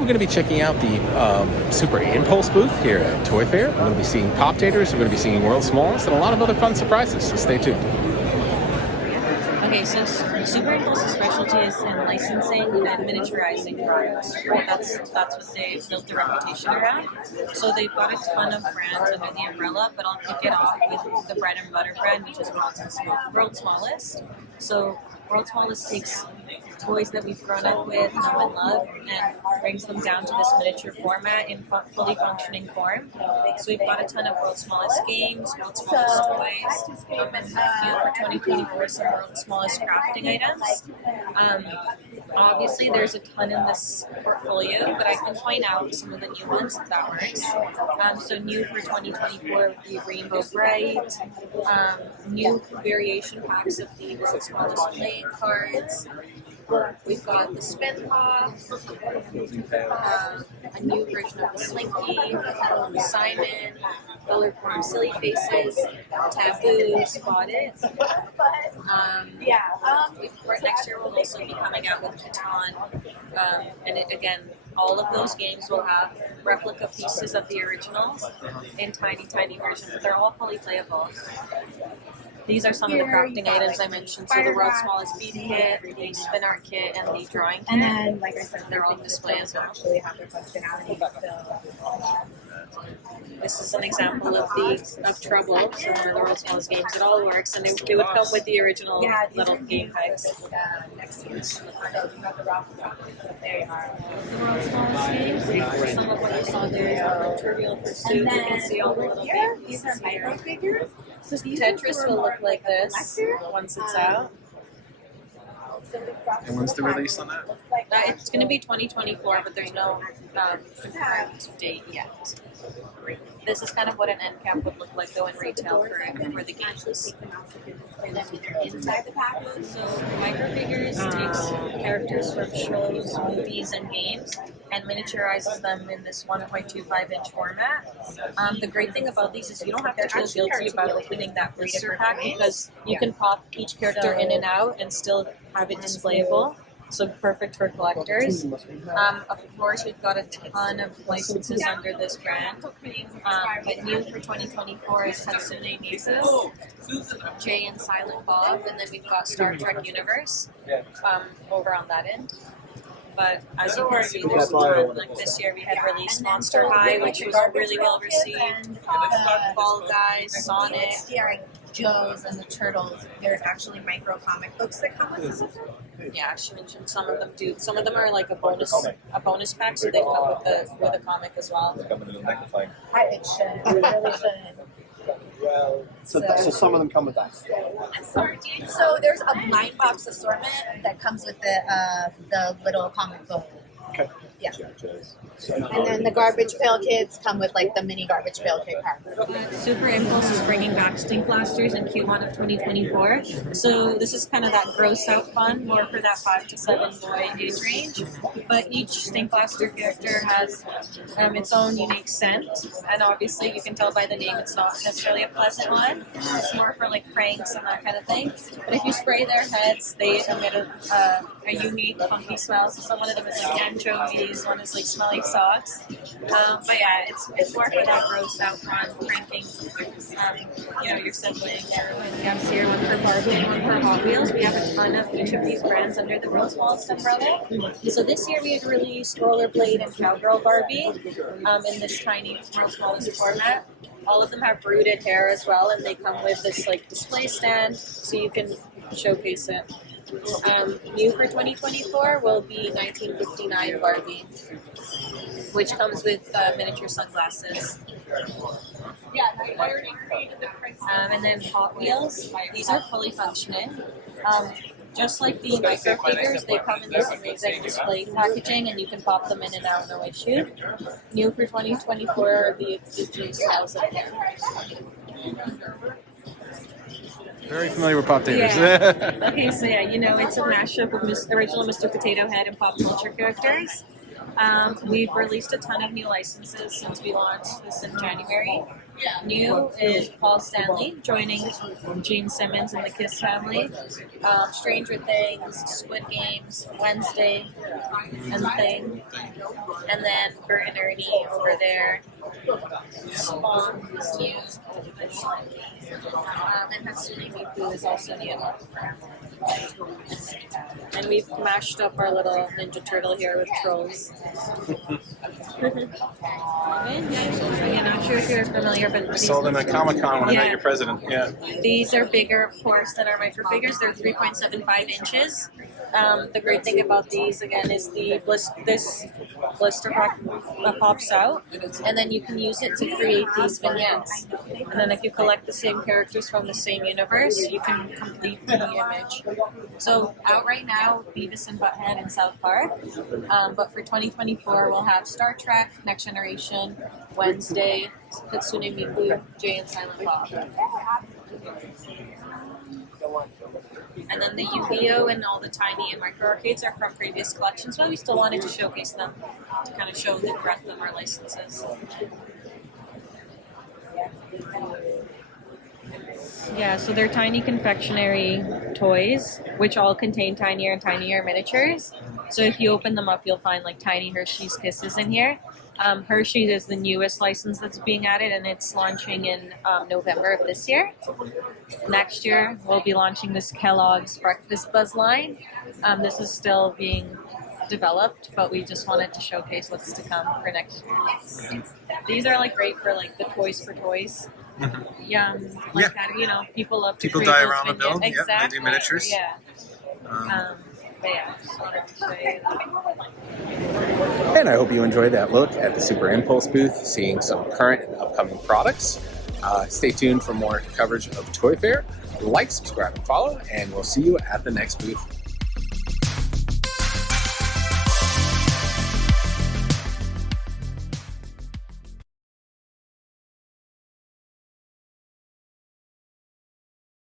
we're going to be checking out the Super Impulse booth here at Toy Fair. We're going to be seeing Pop Taters, we're going to be seeing World's Smallest, and a lot of other fun surprises, so stay tuned. Okay, so Super Impulse's specialty is in licensing and miniaturizing products. That's what they've built their reputation around. So they've got a ton of brands under the umbrella, but I'll kick it off with the bread and butter brand, which is World's Smallest. So World's Smallest takes toys that we've grown up with, know and love, and brings them down to this miniature format in fully functioning form. So we've got a ton of World's Smallest games, World's Smallest toys, and for 2024 some World's Smallest crafting items. Obviously there's a ton in this portfolio, but I can point out some of the new ones if that works. So new for 2024 would be Rainbow Bright, new variation packs of the World's Smallest playing cards. We've got the Spin Pop, a new version of the Slinky, Simon, Colorform Silly Faces, Taboo, Spotted. Next year we'll also be coming out with Catan, and again, all of those games will have replica pieces of the originals in tiny versions. They're all fully playable. These are some of the crafting items I mentioned. So the World's Smallest bead kit, the spin art kit, and the drawing kit. And then, like I said, they're all on display as well. Actually have their functionality. This is an example of Trouble, so one of the World's Smallest games. It all works, and it would come with the original little game packs. Next year, there you are. The World's Smallest games. Some of what you saw there is Trivial Pursuit. You can see all the little game pieces here. Figures. So Tetris will look like this once it's out. And when's the release on that? It's going to be 2024, but there's no confirmed date yet. This is kind of what an end cap would look like, though, in retail for the games. Inside the package. So Microfigures takes characters from shows, movies, and games and miniaturizes them in this 1.25-inch format. The great thing about these is you don't have to feel guilty about opening that blister pack because you can pop each character in and out and still have it displayable. So perfect for collectors. Of course, we've got a ton of licenses under this brand. But new for 2024 is Hatsune Miku, Jay and Silent Bob, and then we've got Star Trek Universe over on that end. But as you can see, there's a ton. Like this year, we had released Monster High, which was really well received. Fall Guys, Sonic. Joes and the Turtles, there's actually micro comic books that come with them. Yeah, she mentioned some of them do. Some of them are like a bonus pack, so they come with a comic as well. It should. It really should. So some of them come with that. So there's a blind box assortment that comes with the little comic book. Okay. Yeah. And then the Garbage Pail Kids come with like the mini Garbage Pail Kid card. Super Impulse is bringing back Stink Blasters in Q1 of 2024. So this is kind of that gross out fun, more for that 5 to 7 boy age range. But each Stink Blaster character has its own unique scent, and obviously you can tell by the name it's not necessarily a pleasant one. It's more for like pranks and that kind of thing. But if you spray their heads, they emit a unique funky smell. So some of them is like anchovies, one is like smelly socks. But yeah, it's more for that gross out fun, pranking, your sibling. We have here one for Barbie and one for Hot Wheels. We have a ton of each of these brands under the World's Smallest umbrella. So this year we had released Rollerblade and Cowgirl Barbie in this tiny World's Smallest format. All of them have rooted hair as well, and they come with this like display stand so you can showcase it. New for 2024 will be 1959 Barbie, which comes with miniature sunglasses. And then Hot Wheels, these are fully functioning. Just like the micro figures, they come in this amazing display packaging, and you can pop them in and out, no issue. New for 2024 are the Disney styles of hair. Very familiar with Pop Taters. Yeah. Okay, so yeah, it's a mashup of original Mr. Potato Head and pop culture characters. We've released a ton of new licenses since we launched this in January. New is Paul Stanley joining Gene Simmons and the Kiss family. Stranger Things, Squid Games, Wednesday, and Thing. And then Bert and Ernie over there. Spawn is new. And Hatsune Miku is also new. And we've mashed up our little Ninja Turtle here with trolls. I'm not sure if you're familiar, but I saw them at Comic-Con when I met your president. Yeah. these are bigger, of course, than our microfigures. They're 3.75 inches. The great thing about these, again, is this blister pops out, and then you can use it to create these vignettes. And then if you collect the same characters from the same universe, you can complete the image. So out right now, Beavis and Butthead in South Park. But for 2024, we'll have Star Trek, Next Generation, Wednesday, Hatsune Miku, Jay and Silent Bob. And then the Yu-Gi-Oh! And all the tiny and micro arcades are from previous collections, but we still wanted to showcase them to kind of show the breadth of our licenses. Yeah, so they're tiny confectionery toys, which all contain tinier and tinier miniatures. So if you open them up, you'll find like tiny Hershey's Kisses in here. Hershey's is the newest license that's being added, and it's launching in November of this year. Next year, we'll be launching this Kellogg's Breakfast Buzz line. This is still being developed, but we just wanted to showcase what's to come for next year. These are like great for like the Toys for Toys. Mm-hmm. Yeah, like that, you know, people love to People create those diorama build. vignettes. Yep, they do miniatures. Yeah. But yeah, just wanted to show you that. And I hope you enjoyed that look at the Super Impulse booth, seeing some current and upcoming products. Stay tuned for more coverage of Toy Fair. Like, subscribe, and follow, and we'll see you at the next booth.